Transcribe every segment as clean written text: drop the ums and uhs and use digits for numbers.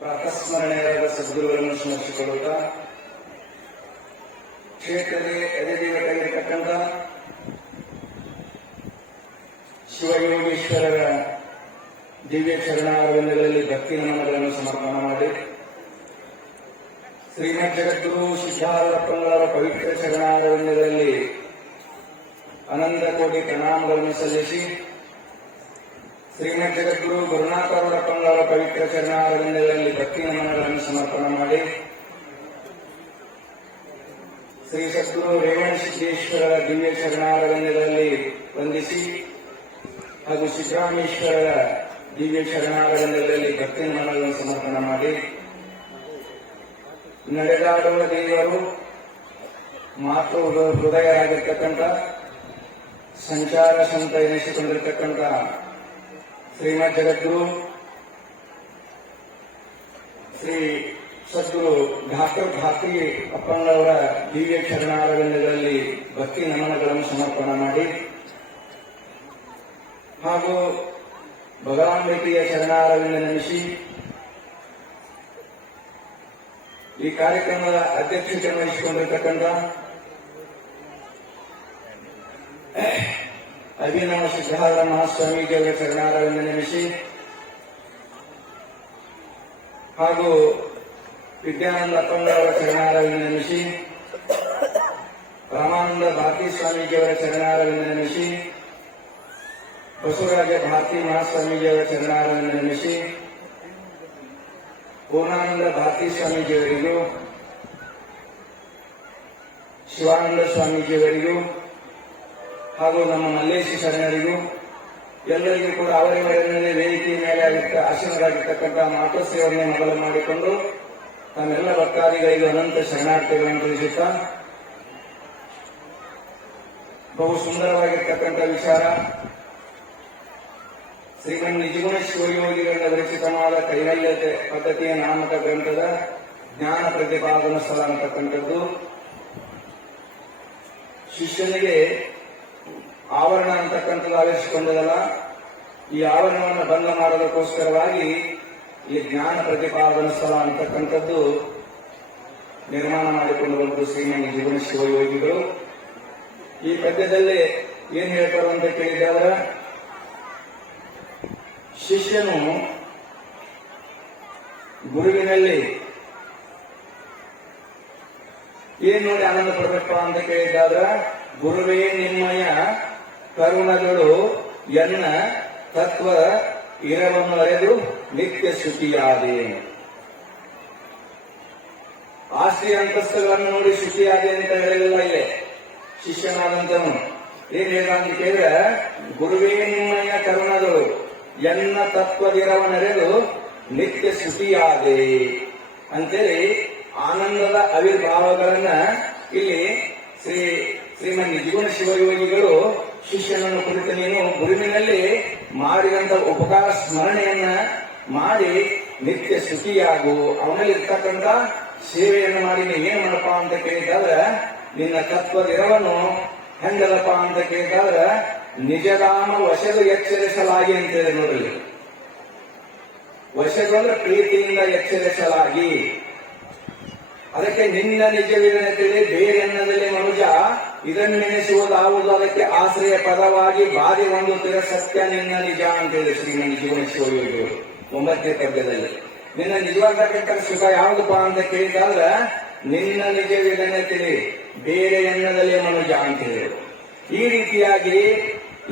ಪ್ರಾತಸ್ಮರಣೆಯಾದ ಸದ್ಗುರುಗಳನ್ನು ಸ್ಮರಿಸಿಕೊಳ್ಳುತ್ತಾ ಕ್ಷೇತ್ರದ ಅಧಿದೇವತೆಯಾಗಿರ್ತಕ್ಕಂಥ ಶಿವಯೋಗೀಶ್ವರರ ದಿವ್ಯ ಚರಣಾರವಿಂದಗಳಲ್ಲಿ ಭಕ್ತಿ ನಮನಗಳನ್ನು ಸಮರ್ಪಣೆ ಮಾಡಿ ಶ್ರೀಮದ್ ಜಗದ್ಗುರು ಸಿದ್ಧಾರೂಢಪ್ಪನವರ ಪವಿತ್ರ ಚರಣಾರವಿಂದಗಳಲ್ಲಿ ಅನಂತ ಕೋಟಿ ಪ್ರಣಾಮಗಳನ್ನು ಸಲ್ಲಿಸಿ ಶ್ರೀಮದ್ ಜಗದ್ಗುರು ಗುರುನಾಥರೂಢಪ್ಪನವರ ಪವಿತ್ರ ಚರಣಾರವಿಂದಗಳಲ್ಲಿ ಭಕ್ತಿ ನಮನಗಳನ್ನು ಸಮರ್ಪಣೆ ಮಾಡಿ ಶ್ರೀ ಸದ್ಗುರು ರೇವಣಸಿದ್ದೇಶ್ವರರ ದಿವ್ಯ ಚರಣಾರವಿಂದಗಳಲ್ಲಿ ವಂದಿಸಿ ಹಾಗೂ ಸಿದ್ದರಾಮೇಶ್ವರರ ದಿವ್ಯ ಚರಣಾರವಿಂದಗಳಲ್ಲಿ ಭಕ್ತಿ ನಮನಗಳನ್ನು ಸಮರ್ಪಣೆ ಮಾಡಿ ನಡೆದಾಡುವ ದೇವರು ಮಾತು ಹೃದಯರಾಗಿರ್ತಕ್ಕಂಥ ಸಂಚಾರ ಸಂತ ಎನಿಸಿಕೊಂಡಿರ್ತಕ್ಕಂಥ ಶ್ರೀಮದ್ ಜಗದ್ಗುರು ಶ್ರೀ ಸದ್ಗುರು ಡಾಕ್ಟರ್ ಭಾರತಿ ಅಪ್ಪಣ್ಣವರ ದಿವ್ಯ ಚರಣಾರವಿಂದಗಳಲ್ಲಿ ಭಕ್ತಿ ನಮನಗಳನ್ನು ಸಮರ್ಪಣೆ ಮಾಡಿ ಹಾಗೂ ಭಗವಾನ್ಬೇಟಿಯ ಚರಣಾರವಿಂದ ನೆನೆಸಿ ಈ ಕಾರ್ಯಕ್ರಮದ ಅಧ್ಯಕ್ಷತೆ ವಹಿಸಿಕೊಂಡಿರ್ತಕ್ಕಂಥ ಅಭಿನವ ಸಿದ್ಧಾರೂಢ ಮಹಾಸ್ವಾಮೀಜಿಯವರ ಚರಣಾರವಿಂದ ನೆನೆಸಿ ಹಾಗೂ ವಿದ್ಯಾನಂದ ಅಪ್ಪಣ್ಣವರ ಚರಣಾರವಿಂದ ನೆನೆಸಿ ರಾಮಾನಂದ ಭಾರತಿ ಸ್ವಾಮೀಜಿಯವರ ಚರಣಾರವಿಂದ ನೆನೆಸಿ ಬಸವರಾಜ ಭಾರತಿ ಮಹಾಸ್ವಾಮೀಜಿಯವರ ಚರಣಾರವಿಂದ ನೆನೆಸಿ ಪೂರ್ಣಾನಂದ ಭಾರತಿ ಸ್ವಾಮೀಜಿಯವರಿಗೂ ಶಿವಾನಂದ ಸ್ವಾಮೀಜಿಯವರಿಗೂ ಹಾಗೂ ನಮ್ಮ ಮಲ್ಲೇಶಿ ಶರಣರಿಗೂ ಎಲ್ಲರಿಗೂ ಕೂಡ ಅವರಿವರನ್ನೇ ವೇದಿಕೆಯ ಮೇಲೆ ಆಸೀನರಾಗಿರ್ತಕ್ಕಂಥ ಮಾತೋಶ್ರೀಯವರನ್ನೇ ಮೊದಲು ಮಾಡಿಕೊಂಡು ತಮ್ಮೆಲ್ಲ ಭಕ್ತಾದಿಗಳಿಗೂ ಅನಂತ ಶರಣಾರ್ಥಿಗಳನ್ನು ತಿಳಿಸುತ್ತಾ ಬಹು ಸುಂದರವಾಗಿರ್ತಕ್ಕಂಥ ವಿಚಾರ ಶ್ರೀಮನ್ ನಿಜಗುಣ ಶಿವಯೋಗಿಗಳಿಂದ ವಿರಚಿತವಾದ ಕೈವಲ್ಯ ಪದ್ಧತಿಯ ನಾಮಕ ಗ್ರಂಥದ ಜ್ಞಾನ ಪ್ರತಿಪಾದನ ಸ್ಥಳ ಅಂತಕ್ಕಂಥದ್ದು ಶಿಷ್ಯನಿಗೆ ಆವರಣ ಅಂತಕ್ಕಂಥದ್ದು ಆವಿಷ್ಕೊಂಡದಲ್ಲ, ಈ ಆವರಣವನ್ನು ಬಂಧ ಮಾಡೋದಕ್ಕೋಸ್ಕರವಾಗಿ ಈ ಜ್ಞಾನ ಪ್ರತಿಪಾದನ ಸ್ಥಳ ಅಂತಕ್ಕಂಥದ್ದು ನಿರ್ಮಾಣ ಮಾಡಿಕೊಂಡು ಬಂದರು ಶ್ರೀಮನ್ ನಿಜಗುಣ ಶಿವಯೋಗಿಗಳು. ಈ ಪದ್ಯದಲ್ಲಿ ಏನ್ ಹೇಳ್ತಾರೆ ಅಂತ ಕೇಳಿದಾಗ, ಶಿಷ್ಯನು ಗುರುವಿನಲ್ಲಿ ಏನ್ ನೋಡಿ ಆನಂದ ಪಡಬೇಕಪ್ಪ ಅಂತ ಕೇಳಿದಾಗ, ಗುರುವೇ ನಿಮ್ಮಯ ಕರುಣಗಳು ಎನ್ನ ತತ್ವ ಇರವನ್ನು ಅರೆದು ನಿತ್ಯ ಶ್ರುತಿಯಾದೆ. ಆಸ್ತಿ ಅಂತಸ್ತುಗಳನ್ನು ನೋಡಿ ಶ್ರುತಿಯಾದೆ ಅಂತ ಹೇಳಿಲ್ಲ. ಇಲ್ಲೇ ಶಿಷ್ಯನಾದಂತನು ಏನ್ ಹೇಳಿದ ಅಂತ ಕೇಳಿದ್ರೆ, ಗುರುವೇ ನಿಮ್ಮಯ ಕರುಣಗಳು ಎನ್ನ ತತ್ವದಿರವನೆರೆದು ನಿತ್ಯ ಶ್ರುತಿಯಾದೆ ಅಂತೇಳಿ ಆನಂದದ ಆವಿರ್ಭಾವಗಳನ್ನ ಇಲ್ಲಿ ಶ್ರೀಮನ್ ನಿಜಗುಣ ಶಿವಯೋಗಿಗಳು ಶಿಷ್ಯನನ್ನು ಕುರಿತು ನೀನು ಗುರುವಿನಲ್ಲಿ ಮಾಡಿದಂತ ಉಪಕಾರ ಸ್ಮರಣೆಯನ್ನ ಮಾಡಿ ನಿತ್ಯ ಶ್ರುತಿಯಾಗು, ಅವನಲ್ಲಿ ಇರ್ತಕ್ಕಂಥ ಸೇವೆಯನ್ನು ಮಾಡಿ ನೀವೇನು ಮಾಡಪ್ಪ ಅಂತ ಕೇಳಿದಾಗ, ನಿನ್ನ ತತ್ವದಿರವನ್ನು ಹೆಂಗದಪ್ಪ ಅಂತ ಕೇಳಿದಾಗ, ನಿಜಧಾಮ ವಶದು ಎಚ್ಚರಿಸಲಾಗಿ ಅಂತೇಳಿ ನೋಡಲಿ. ವಶಗಳು ಪ್ರೀತಿಯಿಂದ ಎಚ್ಚರಿಸಲಾಗಿ, ಅದಕ್ಕೆ ನಿನ್ನ ನಿಜವಿದನೆಂತೇಳಿ ಬೇರೆ ಅನ್ನದಲ್ಲಿ ಮನುಜ ಇದನ್ನು ನೆನೆಸುವುದಾವುದು ಅದಕ್ಕೆ ಆಶ್ರಯ ಪದವಾಗಿ ಬಾರಿ ಹೊಂದುತ್ತಿರ ಸತ್ಯ ನಿನ್ನ ನಿಜ ಅಂತೇಳಿ ಶ್ರೀಮನ್ ನಿಜಗುಣ ಶಿವಯೋಗಿಗಳು 9ನೇ ಪದ್ಯದಲ್ಲಿ. ನಿನ್ನ ನಿಜವಾದಕ್ಕಿಂತ ಸುಖ ಯಾವುದಪ್ಪ ಅಂತ ಕೇಳಿದಾಗ, ನಿನ್ನ ನಿಜವಿದನೆ ತಿಳಿ ಬೇರೆ ಎನ್ನದಲ್ಲಿ ಮನುಜ ಅಂತ ಹೇಳಿ. ಈ ರೀತಿಯಾಗಿ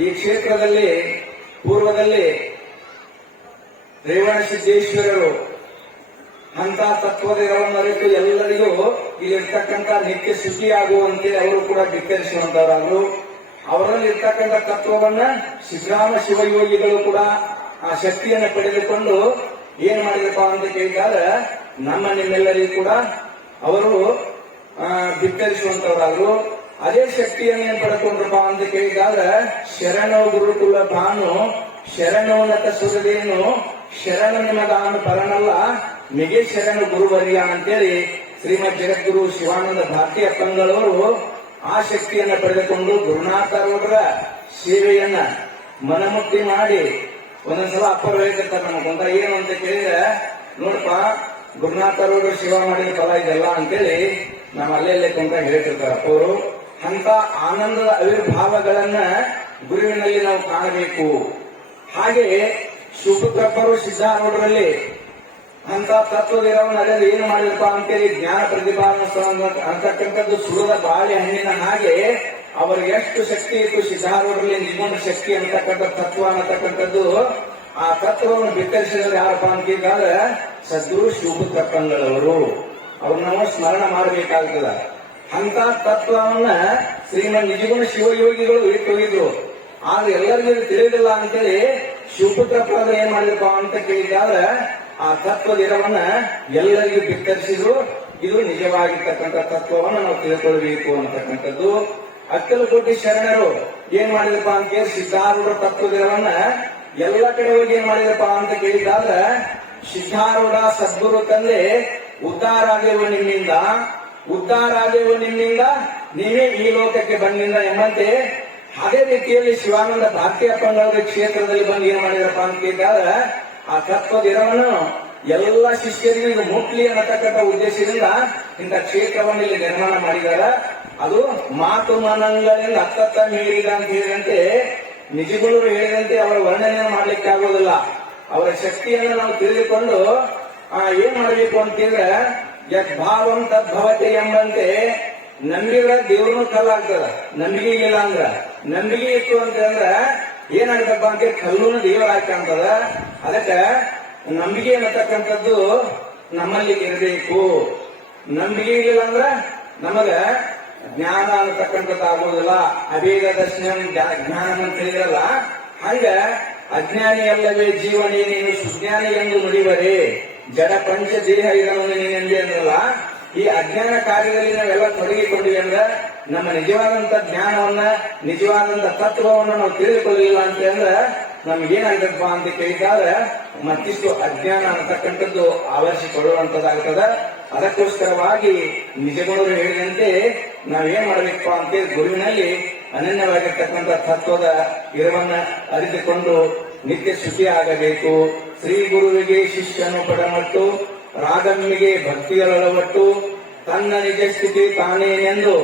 ಈ ಕ್ಷೇತ್ರದಲ್ಲಿ ಪೂರ್ವದಲ್ಲಿ ರೇವಣಸಿದ್ದೇಶ್ವರರು ಅಂತ ತತ್ವದಿರವನ್ನು ಅರಿತು ಎಲ್ಲರಿಗೂ ಇಲ್ಲಿರ್ತಕ್ಕಂಥ ನಿತ್ಯ ಶ್ರುತಿಯಾಗುವಂತೆ ಅವರು ಕೂಡ ಧಿಕ್ಕರಿಸುವಂತವರಾದ್ರು. ಅವರಲ್ಲಿ ಇರ್ತಕ್ಕಂಥ ತತ್ವವನ್ನ ಸಿದ್ದರಾಮ ಶಿವಯೋಗಿಗಳು ಕೂಡ ಆ ಶಕ್ತಿಯನ್ನು ಪಡೆದುಕೊಂಡು ಏನ್ ಮಾಡಿದಪ್ಪ ಅಂತ ಕೇಳಿದಾಗ, ನಮ್ಮ ನಿಮ್ಮೆಲ್ಲರಿಗೂ ಕೂಡ ಅವರು ಧಿಕ್ಕರಿಸುವಂತವರಾದ್ರು. ಅದೇ ಶಕ್ತಿಯನ್ನು ಏನ್ ಪಡ್ಕೊಂಡ್ರಪ್ಪ ಅಂತ ಕೇಳಿದಾಗ, ಶರಣೋ ಗುರುಕುಲ ಭಾನು ಶರಣೋನ್ನತ ಸುರದೇನು ಶರಣ ನಿಮಗಾನು ಪರನಲ್ಲ ಮಿಗೆ ಶರಣ ಗುರುವರ್ಯ ಅಂತೇಳಿ ಶ್ರೀಮದ್ ಜಗದ್ಗುರು ಶಿವಾನಂದ ಭಾರತಿ ಅಪ್ಪಂಗಳವರು ಆ ಶಕ್ತಿಯನ್ನು ಪಡೆದುಕೊಂಡು ಗುರುನಾಥರವರ ಸೇವೆಯನ್ನ ಮನಮುಟ್ಟಿ ಮಾಡಿ ಒಂದೊಂದ್ಸಲ ಅಪ್ಪರು ಹೇಳ್ತಿರ್ತಾರೆ ನಮಗೊಂದ ಏನು ಅಂತ ಕೇಳಿದ್ರೆ, ನೋಡಪ್ಪ ಗುರುನಾಥರವರು ಶಿವ ಮಾಡಿದ ಫಲ ಇದೆಲ್ಲ ಅಂತೇಳಿ ನಮ್ಮ ಅಲ್ಲೆಲ್ಲೇ ಕೊಂಕ ಹೇಳ್ತಿರ್ತಾರ ಅವರು. ಅಂತ ಆನಂದದ ಆವಿರ್ಭಾವಗಳನ್ನ ಗುರುವಿನಲ್ಲಿ ನಾವು ಕಾಣಬೇಕು. ಹಾಗೆ ಶುಭಕೃಪರು ಸಿದ್ಧಾರೂಢರಲ್ಲಿ ಅಂತ ತತ್ವದಿರವನ್ನು ಅಲ್ಲದೆ ಏನು ಮಾಡಿದಪ್ಪ ಅಂತೇಳಿ ಜ್ಞಾನ ಪ್ರತಿಪಾದನ ಅಂತಕ್ಕಂಥದ್ದು ಸುಳಿದ ಬಾಳೆಹಣ್ಣಿನ ಹಾಗೆ ಅವರಿಗೆ ಎಷ್ಟು ಶಕ್ತಿ ಇತ್ತು ಸಿದ್ಧಾರೂಢರಲ್ಲಿ ನಿಜಗೊಂಡ ಶಕ್ತಿ ಅಂತಕ್ಕಂಥ ತತ್ವ ಅನ್ನತಕ್ಕಂಥದ್ದು. ಆ ತತ್ವವನ್ನು ಬಿತ್ತರಿಸಿದವರು ಯಾರಪ್ಪ ಅಂತಿದ್ದಾರೆ ಸದ್ಗುರು ಶುಭಕೃಪಂಗಳವರು. ಅವ್ರನ್ನ ನಾವು ಸ್ಮರಣ ಮಾಡಬೇಕಾಗ್ತದ. ಅಂತ ತತ್ವವನ್ನ ಶ್ರೀಮನ್ ನಿಜಗುಣ ಶಿವಯೋಗಿಗಳು ಇಟ್ಟೋಗಿದ್ರು. ಆದ್ರೆ ಎಲ್ಲರಿಗೂ ತಿಳಿದಿಲ್ಲ ಅಂತೇಳಿ ಶುಭಕೃಪದ ಏನ್ ಮಾಡಿದಪ್ಪ ಅಂತ ಕೇಳಿದಾದ್ರೆ ಆ ತತ್ವದಿರವನ್ನ ಎಲ್ಲರಿಗೂ ಬಿತ್ತರಿಸಿದ್ರು. ಇದು ನಿಜವಾಗಿರ್ತಕ್ಕಂಥ ತತ್ವವನ್ನು ನಾವು ತಿಳ್ಕೊಳ್ಬೇಕು ಅಂತಕ್ಕಂಥದ್ದು. ಅಕ್ಕಲಕೋಟೆ ಶರಣರು ಏನ್ ಮಾಡಿದಪ್ಪ ಅಂತ ಕೇಳಿ ಸಿದ್ಧಾರೂಢ ತತ್ವದಿರವನ್ನ ಎಲ್ಲ ಕಡೆ ಹೋಗಿ ಏನ್ ಮಾಡಿದಪ್ಪ ಅಂತ ಕೇಳಿದಾದ್ರೆ ಸಿದ್ಧಾರೂಢ ಸದ್ಗುರು ತಂದೆ ಉದ್ಧಾರ ಆದೇವು ನಿಮ್ಮಿಂದ, ಉದ್ಧಾರ ಆದೇವು ನಿಮ್ಮಿಂದ, ನೀವೇ ಈ ಲೋಕಕ್ಕೆ ಬಂದಿಲ್ಲ ಎಂಬಂತೆ. ಅದೇ ರೀತಿಯಲ್ಲಿ ಶಿವಾನಂದ ಭಾರತೀಯಪ್ಪನವರ ಕ್ಷೇತ್ರದಲ್ಲಿ ಬಂದು ಏನ್ ಮಾಡಿದಪ್ಪ ಅಂತ ಕೇಳಿದಾಗ ಆ ತತ್ವದಿರವನ್ನು ಎಲ್ಲ ಶಿಷ್ಯರಿಗೆ ಇದು ಮುಟ್ಲಿ ಅನ್ನತಕ್ಕಂಥ ಉದ್ದೇಶದಿಂದ ಇಂಥ ಕ್ಷೇತ್ರವನ್ನು ಇಲ್ಲಿ ನಿರ್ಮಾಣ ಮಾಡಿದ್ದಾರೆ. ಅದು ಮಾತು ಮನಗಳಿಂದ ಅತ್ತತ್ತ ಮೀರಿದ ಅಂತ ಹೇಳಿದಂತೆ ನಿಜಗುಣರು ಹೇಳಿದಂತೆ ಅವರ ವರ್ಣನೆ ಮಾಡ್ಲಿಕ್ಕೆ ಆಗೋದಿಲ್ಲ. ಅವರ ಶಕ್ತಿಯನ್ನು ನಾವು ತಿಳಿದುಕೊಂಡು ಏನ್ ಮಾಡಬೇಕು ಅಂತಂದ್ರೆ ಯದ್ಭಾವಂ ತದ್ಭವತೆ ಎಂಬಂತೆ ನಂಬಿದ್ರೆ ದೇವ್ರನ್ನು ಕಲ್ಲಾಗ್ತದ. ನಂಬಿಕೆ ಇಲ್ಲ ಅಂದ್ರ, ನಂಬಿಕೆ ಇತ್ತು ಅಂತಂದ್ರ ಏನಾಗತ್ತಪ್ಪ ಅಂತ ಕಲ್ಲೂನು ದೇವರ ಹಾಕಂತದ. ಅದಕ್ಕೆ ನಂಬಿಕೆ ಅನ್ನತಕ್ಕಂಥದ್ದು ನಮ್ಮಲ್ಲಿ ಇರಬೇಕು. ನಂಬಿಕೆ ಇಲ್ಲ ಅಂದ್ರ ನಮಗ ಜ್ಞಾನ ಅನ್ನತಕ್ಕಂಥದ್ದು ಆಗೋದಿಲ್ಲ. ಅವೇಗ ದರ್ಶನ ಜ್ಞಾನ ಅಂತ ಹೇಳಿರಲ್ಲ, ಹಂಗ ಅಜ್ಞಾನಿ ಅಲ್ಲವೇ ಜೀವನೇ ನೀನು ಸುಜ್ಞಾನಿ ಎಂದು ನುಡಿವರೇ, ಜಡ ಪಂಚ ದೇಹ ಇದನ್ನು ನೀನೆಂದೇ ಅಂದ್ರಲ್ಲ. ಈ ಅಜ್ಞಾನ ಕಾರ್ಯದಲ್ಲಿ ನಾವೆಲ್ಲ ತೊಡಗಿಕೊಂಡಿವಿ ಅಂದ್ರೆ ನಮ್ಮ ನಿಜವಾದಂತ ಜ್ಞಾನವನ್ನ ನಿಜವಾದಂತ ತತ್ವವನ್ನು ನಾವು ತಿಳಿದುಕೊಳ್ಳಲಿಲ್ಲ ಅಂತ ಅಂದ್ರೆ ನಮ್ಗೇನಾಗತ್ತಪ್ಪ ಅಂತ ಕೇಳಿದಾದ್ರೆ ಮತ್ತಿಷ್ಟು ಅಜ್ಞಾನ ಅಂತಕ್ಕಂಥದ್ದು ಆವರಿಸಿಕೊಳ್ಳುವಂತದ್ದಾಗ್ತದ. ಅದಕ್ಕೋಸ್ಕರವಾಗಿ ನಿಜಗುಣರು ಹೇಳಿದಂತೆ ನಾವೇನ್ ಮಾಡಬೇಕಪ್ಪ ಅಂತೇಳಿ ಗುರುವಿನಲ್ಲಿ ಅನನ್ಯವಾಗಿರ್ತಕ್ಕಂಥ ತತ್ವದ ಇರವನ್ನ ಅರಿತುಕೊಂಡು ನಿತ್ಯ ಶುಚಿ ಆಗಬೇಕು. ಶ್ರೀ ಗುರುವಿಗೆ ಶಿಷ್ಯನು ಪಡಮಟ್ಟು, ರಾಗಮ್ಮಿಗೆ ಭಕ್ತಿಯೊಳವಟ್ಟು, ತನ್ನ ನಿಜ ಸ್ಥಿತಿ ತಾನೇನೆಂದು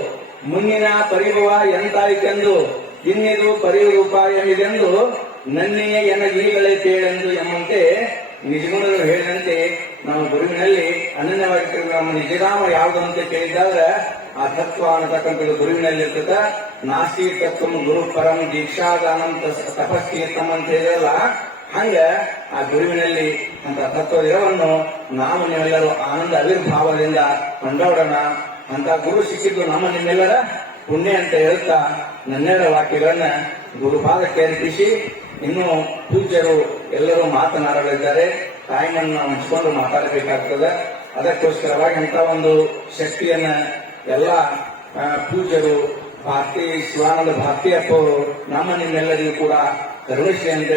ಮುಂದಿನ ಪರಿಭವ ಎಂತಾಯಿತೆಂದು ಇನ್ನಿದು ಪರಿವ ಉಪಾಯವಿದೆಂದು ನನ್ನೆಯ ಎನಗೀಗಳೇ ಕೇಳೆಂದು ಎಂಬಂತೆ ನಿಜಗುಣರು ಹೇಳಿದಂತೆ ನಾವು ಗುರುವಿನಲ್ಲಿ ಅನನ್ಯವಾಗಿರ್ತಕ್ಕಂಥ ನಮ್ಮ ನಿಜಧಾಮ ಯಾವುದು ಅಂತ ಕೇಳಿದಾಗ ಆ ತತ್ವ ಅನ್ನತಕ್ಕಂಥದ್ದು ಗುರುವಿನಲ್ಲಿ ಇರ್ತದ. ನಾಸ್ತಿ ತತ್ವ ಗುರು ಪರಂ ದೀಕ್ಷಾದಾನಂ ತಪಸ್ತೀರ್ಥಂ ಅಂತ ಹೇಳಿರಲ್ಲ, ಹಂಗ ಆ ಗುರುವಿನಲ್ಲಿ ಅಂತ ತತ್ವದಿರವನ್ನು ನಾವು ನೀವೆಲ್ಲರೂ ಆನಂದ ಆವಿರ್ಭಾವದಿಂದ ಕೊಂಡಾಡೋಣ. ಅಂತ ಗುರು ಸಿಕ್ಕಿದ್ದು ನಮ್ಮ ನಿಮ್ಮೆಲ್ಲರ ಪುಣ್ಯ ಅಂತ ಹೇಳ್ತಾ ನನ್ನೆರಡ ವಾಕ್ಯಗಳನ್ನ ಗುರುಪಾದಕ್ಕೆ ಅರ್ಪಿಸಿ ಇನ್ನು ಪೂಜ್ಯರು ಎಲ್ಲರೂ ಮಾತನಾಡಲಿದ್ದಾರೆ. ಟೈಮನ್ನು ನಾವು ಹಂಚ್ಕೊಂಡು ಮಾತಾಡಬೇಕಾಗ್ತದೆ. ಅದಕ್ಕೋಸ್ಕರವಾಗಿ ಅಂತ ಒಂದು ಶಕ್ತಿಯನ್ನ ಎಲ್ಲ ಪೂಜ್ಯರು ಶಿವಾನಂದ ಭಾರತೀಯಪ್ಪ ಅವರು ನಮ್ಮ ನಿಮ್ಮೆಲ್ಲರಿಗೂ ಕೂಡ ಕರುಣಿಸಿ ಅಂತ